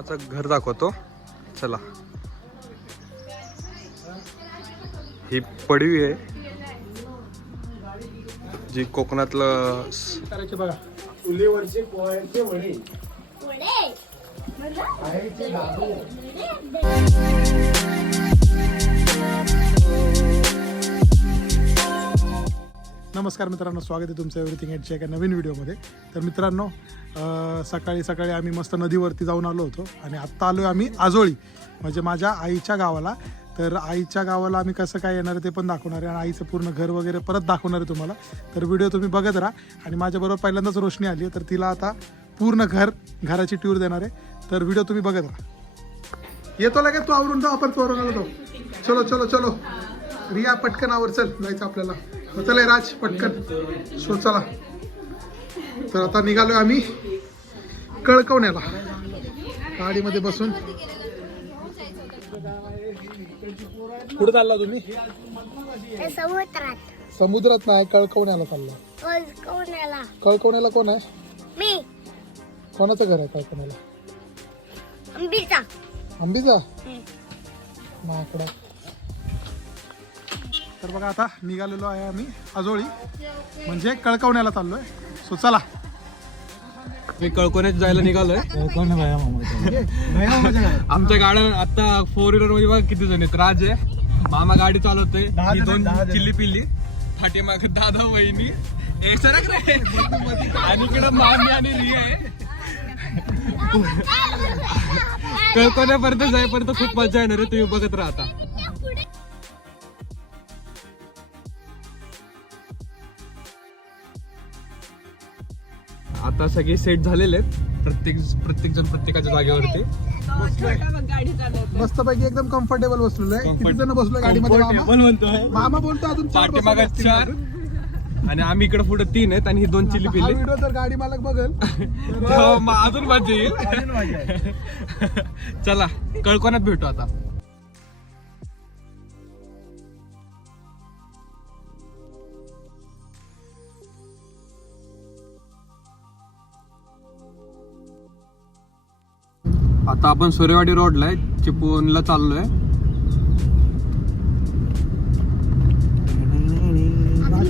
मामाचं घर दाखवतो. चला. ही पडवी आहे. जी कोकणातलं. नमस्कार मित्रांनो स्वागत आहे तुमचं एव्हरीथिंग एटच्या एका नवीन व्हिडिओमध्ये. तर मित्रांनो सकाळी सकाळी आम्ही मस्त नदीवरती जाऊन आलो होतो. आणि आत्ता आलो आम्ही आजोळी म्हणजे माझ्या आईच्या गावाला. तर आईच्या गावाला आम्ही कसं काय येणार आहे ते पण दाखवणार आहे. आणि आईचं पूर्ण घर वगैरे परत दाखवणार आहे तुम्हाला. तर व्हिडिओ तुम्ही बघत राहा. आणि माझ्याबरोबर पहिल्यांदाच रोशनी आली आहे तर तिला आता पूर्ण घर घराची टूर देणार आहे. तर व्हिडिओ तुम्ही बघत राहा. येतो लगेच तू आवरून जाऊ आपण चोरून आलो तो. चलो चलो चलो. रिया पटकन आवर चल. जायचं आपल्याला. चल हे राज पटकन. सो चला. तर आता निघालोय आम्ही कळकवण्याला. गाडीमध्ये बसून. कुठे चालला तुम्ही? समुद्रात. समुद्रात नाही कळकवण्याला चालला. कळकवण्याला. कोण आहे? मी. कोणाचं घर आहे कळकवण्याला? अंबिका अंबीचा माकडा. तर बघा आता निघालेलो आहे आम्ही आजोळी. म्हणजे कळकवण्याला चाललोय. सो चला. मी कळकोण्यात जायला निघालोय. आमच्या गाड्या आता फोर व्हीलरमध्ये बघा किती जण आहेत. राज आहे मामा गाडी चालवतोय. ही दोन. चिल्ली पिल्ली. पाठीमाग दादा वहिनी. ए, सरक रे. आणि इकडं मामी आणि रिया आहे. कळकोण्यापर्यंत जाईपर्यंत खूप मजा येणार आहे. तुम्ही बघत राहता आता सगळे सेट झालेले आहेत. प्रत्येक प्रत्येक जण प्रत्येकाच्या जागेवरती. मस्त पैकी एकदम कम्फर्टेबल बसलेलो आहे. किती जण बसलोय गाडीमध्ये? मामा? म्हणतोय. मामा बोलतो अजून चार बसवले पाठीमागे असतील चार. अजून. आणि आम्ही इकडे पुढे तीन आहेत आणि ही दोन चिल्ली हा पिल्ली. व्हिडिओ जर गाडी मालक बघल तेव्हा मग अजून येईल. चला कळकोनात भेटू आता. आता आपण सूर्यवाडी रोडला आहे चिपळूणला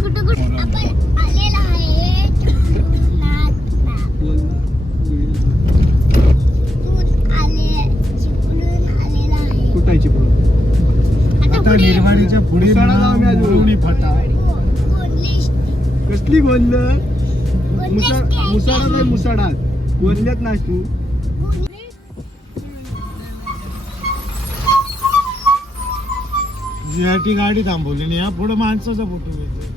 कुठं कुठं आपण आलेला आहे? चिपळूण कुठं आहे आता निर्वाणीच्या पुढे फाटा. कोल्हेश कसली आहे मुसाडात गोंद्यात नाच तू. ती गाडी थांबवली नाही या पुढे माणसाचा फोटो घ्यायचा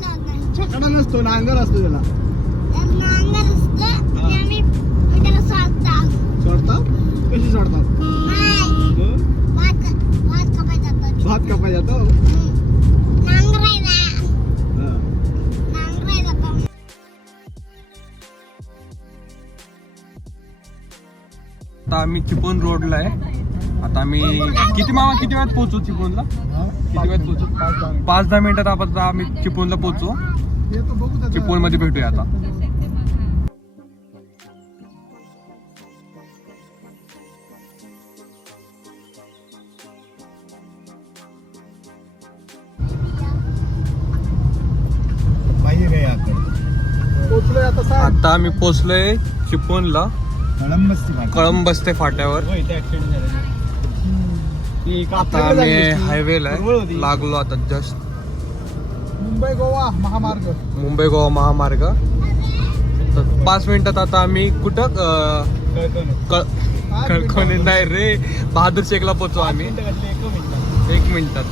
लागला? छकडा नसतो नांगर असतो त्याला. सोडता कशी सोडतात? हं? भात कापाय जातो हं. आता आम्ही चिपळूण रोडला आहे. आता आम्ही किती मामा किती वेळात पोहोचू चिपळूणला? किती वेळात पोहोचू? पाच दहा मिनिटात आपण आम्ही चिपळूणला पोहोचू. येतो बघू त्याचं. चिपळूणमध्ये भेटूया आता. आता. आम्ही पोहोचलोय चिपळूणला. कळंब बसते फाट्यावर. आता आम्ही झाली. हायवेला आहे. लागलो आता जस्ट मुंबई गोवा महामार्ग मुंबई गोवा महामार्ग तर पाच मिनिटात आता आम्ही कुठं अं, कळकण. कळ कळकोणी नाही रे बहादूर शेखला पोहोचू आम्ही? एक मिनिटं. एक मिनिटात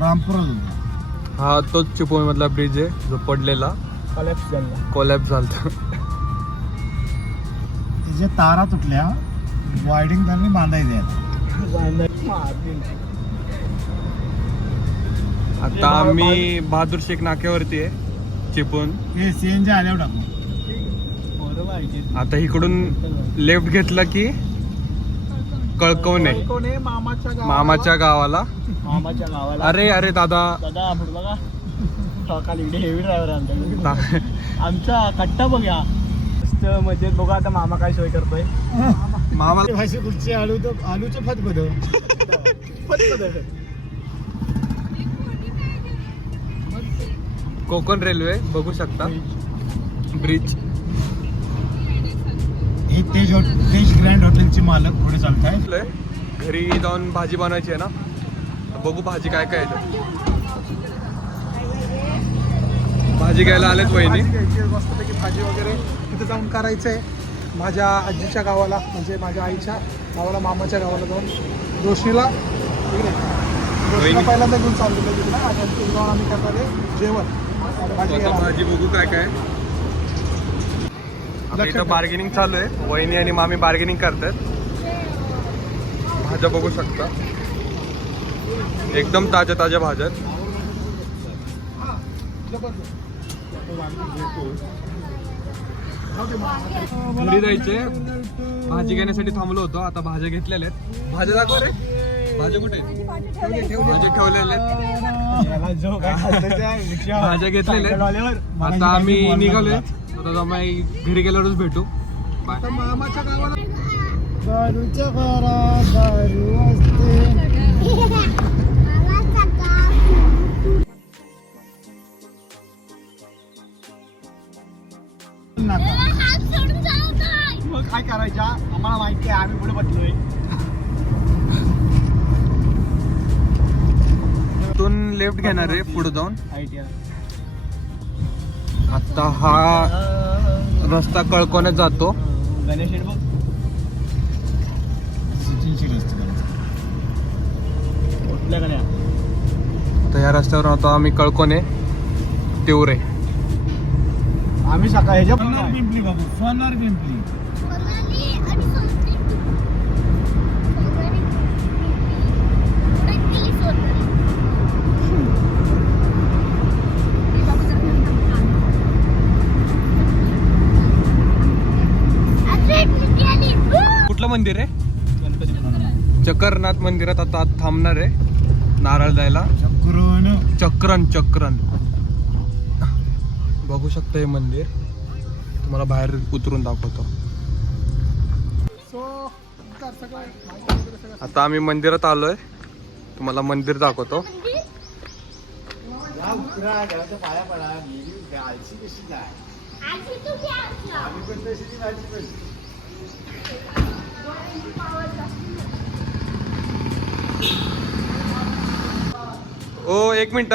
रामपूर हा तोच चिपळूण मधला ब्रिज आहे जो पडलेला collapse झाला. कोलॅप झालता जे तारा तुटल्या वायडिंग त्यांनी बांधायचे. आता आम्ही बहादूर शेख नाक्यावरती आहे चिपळूण. हे सीएनजी आल्यावर टाकू. आता इकडून लेफ्ट घेतला की कळकवणे. मामाच्या गावाला. मामाच्या गावाला मामाच्या गावाला अरे अरे दादा. दादा बघा. हा, हेवी ड्रायव्हर आहे आमच्याकडे. दा- आमचा कट्टा बघा. मस्त मजेत बघा आता मामा काय सोय करतोय. मामा भाषे कुठचे आलू तर आलूचे फत बद कोकण रेल्वे बघू शकता. ब्रिज हे तेज तेज ग्रँड हॉटेलचे मालक पुढे चालत आहे घरी जाऊन भाजी बनवायची आहे ना? बघू भाजी काय काय आहे भाजी घ्यायला आलेत वहिनी. भाजी घ्यायची आहे, मस्तपैकी भाजी वगैरे. तिथे जाऊन करायचं आहे माझ्या आजीच्या गावाला म्हणजे माझ्या आईच्या गावाला मामाच्या गावाला जाऊन जोशीला ठीक आहे? जोशीला. पहिल्यांदा घेऊन चाललेलं तिकडं आणि जाऊन आम्ही करणार आहे जेवण. भाजी बघू काय काय. इथं. बार्गेनिंग चालू आहे. वहिनी आणि मामी बार्गेनिंग करतात. भाज्या बघू शकता. एकदम ताज्या ताज्या भाज्या. घरी जायचे भाजी घेण्यासाठी थांबलो होतो. आता भाज्या घेतलेल्या आहेत. भाज्या दाखव रे. भाज्या कुठे भाज्या ठेवलेल्या आहेत. भाज्या घेतलेल्या आहेत. आता आम्ही निघालोय. आता आम्ही घरी गेल्यावरच भेटू. बाय तर मामाच्या गावाला काय करायच्या? आम्हाला माहिती आहे आम्ही पुढे बसलोय. इथून लेफ्ट घेणार आहे पुढे जाऊन. आयटीआर आता हा रस्ता कळकोण्यात जातो. गणेश शेठ बघ. सचिनची रस्ते करायचं. कुठल्या गण्या? तर ह्या रस्त्यावर आता आम्ही कळकोने तिवरे. आम्ही सकाळी ह्याच्या सोनार पिंपली बाबू सोनार पिंपली. चक्करनाथ मंदिरात आता आत थांबणार आहे. नारळ द्यायला. चक्रोन चक्रण चक्रण. बघू शकता हे मंदिर. तुम्हाला बाहेर उतरून दाखवतो. आता आम्ही मंदिरात आलोय. तुम्हाला मंदिर दाखवतो पाया पडा आळशी कशी जाय आजी तू घ्या असला. ओ एक मिनिट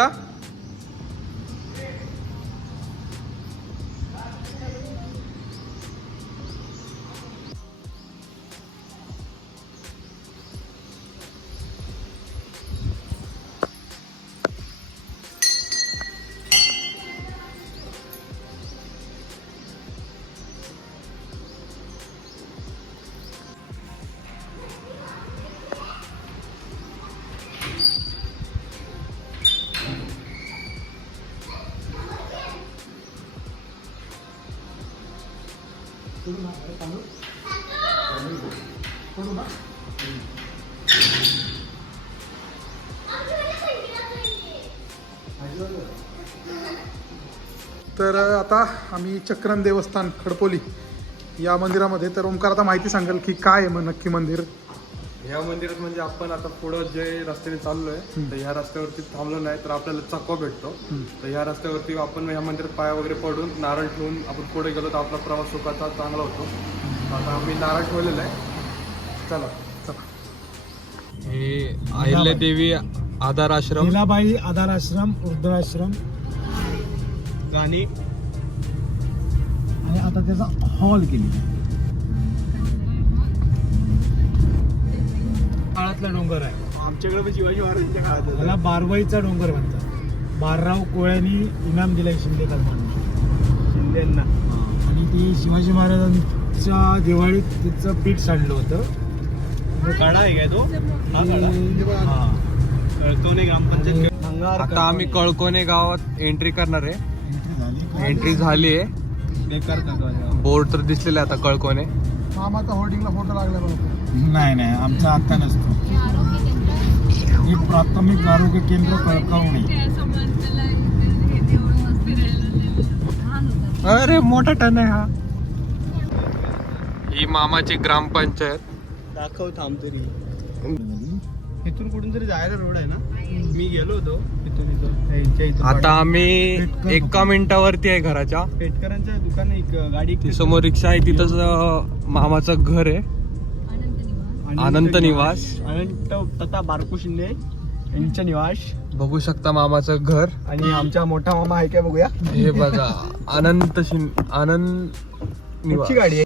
तर आता आम्ही चक्रन देवस्थान खडपोली या मंदिरामध्ये तर ओमकार आता माहिती सांगाल की काय आहे मग नक्की मंदिर. ह्या मंदिरात म्हणजे आपण आता पुढं जे रस्त्याने चाललोय तर ह्या रस्त्यावरती थांबलो नाही तर आपल्याला चकवा भेटतो. तर ह्या रस्त्यावरती आपण ह्या मंदिरात पाया वगैरे पडून नारळ ठेवून आपण पुढे गेलो तर आपला प्रवास सुखाचा चांगला होतो. आता आम्ही नारळ ठेवलेला आहे. चला. चला. हे अहिल्या देवी आधार आश्रम. लीलाबाई आधार आश्रम वृद्धाश्रम गाणी. आणि आता त्याचा हॉल केली. काळातला डोंगर आहे. आमच्याकडे पण शिवाजी महाराजांच्या काळात होतं. त्याला बारवाईचा डोंगर म्हणतात. बारराव कोळ्यांनी इनाम दिलाय शिंदे कलमांना शिंदेंना. आणि ते शिवाजी महाराजांच्या दिवाळीत त्याचं पीठ सांडलं होतं. काढा आहे काय तो. हा काढा. हा कळतो नाही ग्रामपंचायत भंगार आता आम्ही कळकोने गावात एंट्री करणार आहे. एंट्री झाली. आहे. बेकार बोर्ड तर दिसलेला आहे आता कळकोने मामाचा होर्डिंगला फोटो लागला नाही नाही. आमचा आता नसतो. ही प्राथमिक आरोग्य केंद्र कळकावणे. अरे मोठा टन आहे हा. ही मामाची ग्रामपंचायत. दाखव थांब तरी. इथून कुठून तरी जायला रोड आहे ना? मी गेलो होतो. इथून आता आम्ही एका मिनिटावरती आहे घराच्या. पेटकरांच्या दुकान एक गाडी समोर रिक्षा आहे तिथंच मामाचं घर आहे. अनंत निवास. अनंत तथा बारकू शिंदे यांच्या निवास. बघू शकता मामाचं घर. आणि आमचा मोठा मामा आहे काय बघूया? हे बघा अनंत शिं आनंद निवास. गाडी आहे.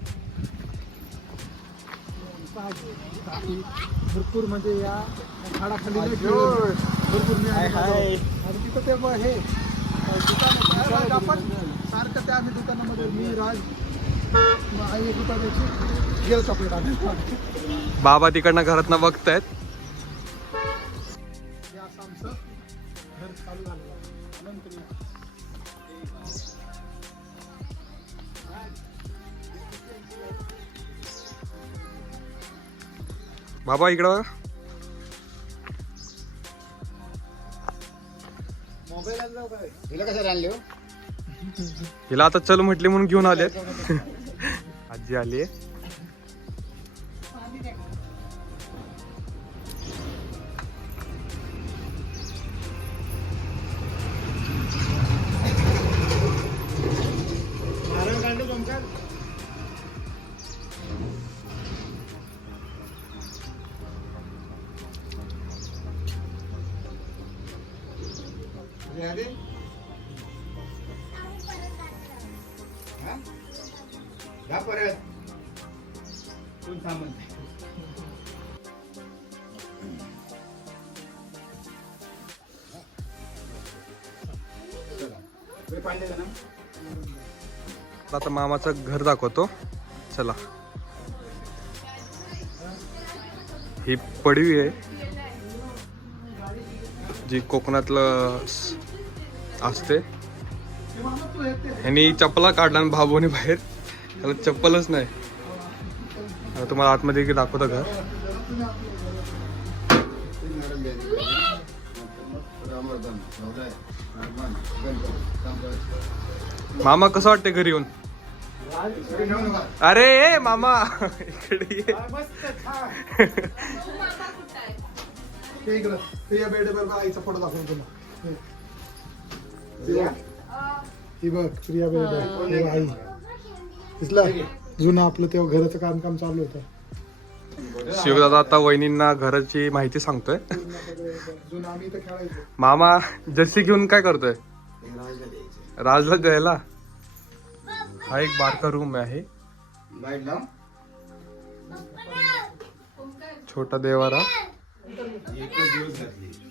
भरपूर म्हणजे या फिरलो. भरपूर हे सारखं त्या आम्ही दुकानामध्ये मी राज गेलो चॉकलेट बाबा तिकडनं घरातनं बघतायत. बाबा इकडं हो? हिला आता चल म्हटली म्हणून घेऊन आलेत. आजी आली कोण थांबत आता मामाचं घर दाखवतो. चला. ही पडवी आहे. जी कोकणातलं असते. ह्यांनी चप्पला काढला आणि भाभोनी बाहेर. त्याला चप्पलच नाही. तुम्हाला आतमध्ये की दाखवतो घर मामा कसं वाटते घरी येऊन अरे ए मामा इकडे ये. ते इकडं ते आईचा फोटो दाखवून तुला बघ. ही बघ प्रिया बेड आई दिसला जुनं आपलं तेव्हा घराचं काम काम चालू होतं. शिवदादा आता वहिनींना घराची माहिती सांगतोय. जुनं आम्ही इथं खेळायचो. मामा जर्सी घेऊन काय करतोय? राजला द्यायला. हा एक बारका रूम आहे. छोटा देवारा. एकच दिवस घातली.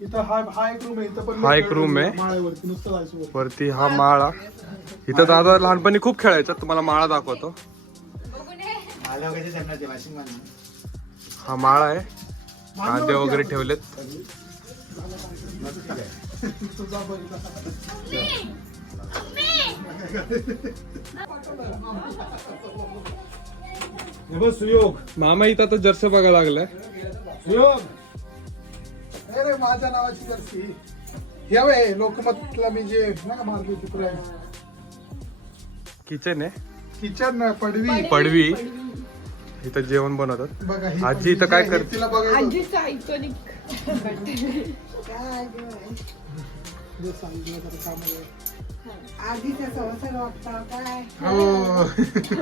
इथं हा हा एक रूम आहे इथं पण हा एक room आहे. माळ्यावरती नुसतं जायचं वर. वरती हा माळा इथं दादा लहानपणी खूप खेळायचा तुम्हाला माळा दाखवतो जमणार हा माळा आहे कांदे वगैरे ठेवलेत तुझा बघितला. हे बघ सुयोग मामा इथं आता जर्सी बघायला लागलाय सुयोग अरे माझ्या नावाची जर्सी. हे बघ, लोकमतला मी जे नाही का मारली पुढे किचन आहे. किचन पडवी. पडवी. इथं जेवण बनवतात. बघा ही आजी इथं काय आहे, करते? तिला आजीचं आयकॉनिक जे सांगितलं तर काम आहे. आजीचा संसार वाटता काय? हो.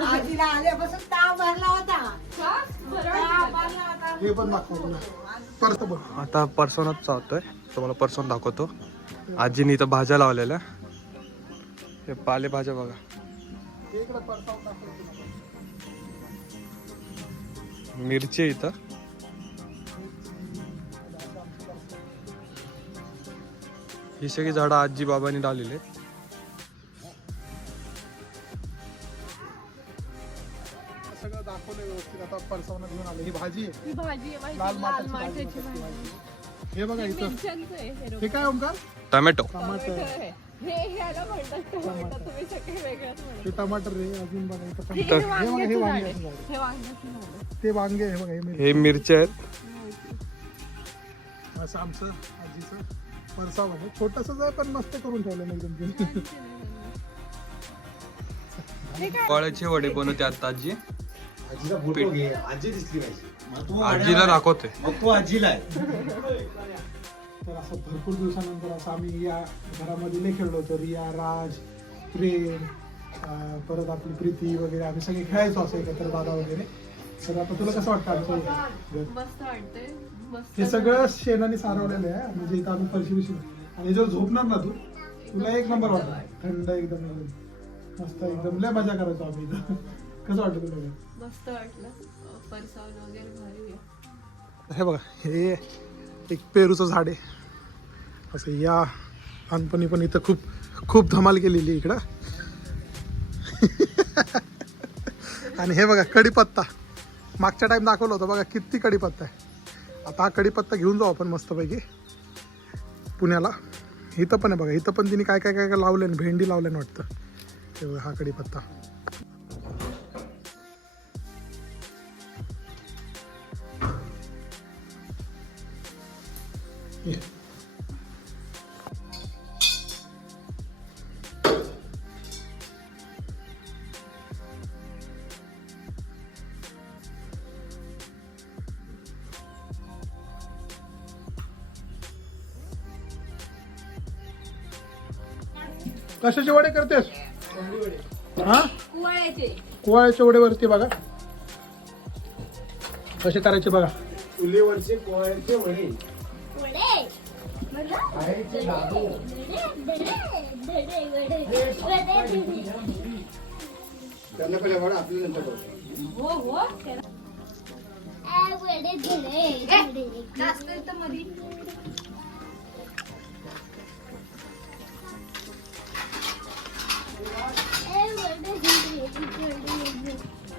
आजीला आल्यापासून ताव भरला होता. ताव भरला होता. हे पण दाखव तुला. परत बघ. आता परसोनात चालतोय. तुम्हाला परसोन दाखवतो. आजीने इथं भाज्या लावलेल्या. हे पालेभाज्या बघा. इकडं परतावून दाखव तुला. मिरची आहे इथं. ही सगळी झाडं आजी बाबांनी लावलेली आहेत. व्यवस्थित आता परसावना घेऊन आलं ही भाजी आहे ही भाजी आहे माहिती लाल आहे? लाल माठाची माठाची भाजी भाजी हे बघा इथं मिरच्यांचं आहे हे रोप. हे काय ओंकार टमॅटो टमाटर टोमॅटो आहे. हे ह्याला म्हणतात टोमॅटो तुम्ही सगळे वेगळ्याच म्हणता. हे टमाटर रे अजून बघा इथं हे टमाटर. हे बघा हे वांग्याचं झाड वांग्याचं आहे. झाड आहे. हे वांग्याचं झाड आहे. ते वांगे हे बघा हे मिरची. हे मिरच्या आहेत असं आमचं आजीचं परसामध्ये छोटसच आहे पण मस्त करून ठेवलं एकदम वाळ्याचे वडे बनवते आता आजी आजीचा फोटो घे. आजी दिसली पाहिजे. मग तू आजीला दाखवते. मग तू आजीला आहे. तर असं भरपूर दिवसानंतर असं आम्ही या घरामध्ये नाही खेळलो होतो. रिया राज प्रेम अं, परत आपली प्रीती वगैरे आम्ही सगळे खेळायचो असं एकत्र दादा वगैरे. तर आता तुला कसं वाटतं आमचं घर? मस्त वाटतंय. मस्त हे सगळं शेणाने सारवलेलं आहे. म्हणजे इथं आम्ही फरशी बिशी आणि जर झोपणार ना तू तुला एक नंबर वाटणार. थंड एकदम एकदम. मस्त एकदम लय मजा करायचो आम्ही इथं. कसं वाटतं तुला? मस्त वाटलं. अं, परसावन वगैरे भारी आहे. हे बघा हे एक पेरूचं झाड आहे. असं या लहानपणी पण इथं खूप खूप धमाल केलेली आहे इकडं. आणि हे बघा कढीपत्ता. मागच्या टाइम दाखवलं होतं बघा किती कढीपत्ता आहे. आता हा कढीपत्ता घेऊन जाऊ आपण मस्तपैकी. पुण्याला. इथं पण आहे बघा इथं पण तिने काय काय काय काय लावलं भेंडी लावल्यानं वाटतं. हे बघा हा कढीपत्ता. कशाचे वडे करतेस? हा? कुवाळ्याचे वडे वरती बघा. कसे करायचे बघा. चुलीवरचे वडे. त्यांना पहिले वडा आपल्या नंतर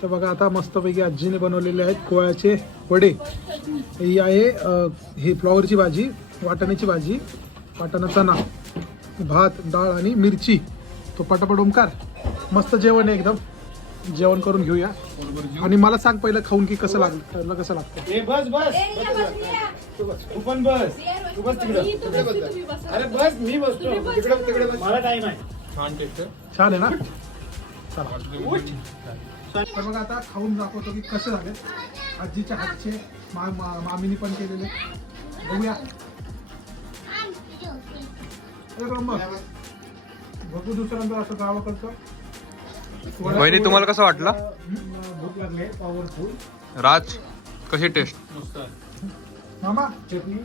तर बघा आता मस्तपैकी आजीने बनवलेले आहेत कोळ्याचे वडे. ही आहे ही फ्लॉवरची भाजी वाटाण्याची भाजी वाटाणा चणा भात डाळ आणि मिरची. तो पटापट ओमकार मस्त जेवण आहे एकदम. जेवण करून घेऊया. आणि मला सांग पहिलं खाऊन की कसं लागलं कसं लागतं? ए बस बस. तू बस तू पण बस. तू बस तिकडं. अरे बस मी बसतो. तिकडे तिकडे बस. मला टाइम आहे. छान टेस्ट छान आहे ना? चला. तर बघा आता खाऊन दाखवतो की कसे झाले. आजीच्या हातचे मा, मा, मामीनी पण केलेले. बघूया. बघू दुसऱ्यांदा असं गावाकडचं. वहिनी तुम्हाला कसं वाटलं? भूक लागले पॉवरफुल राज कशी टेस्ट मामा. चटणी.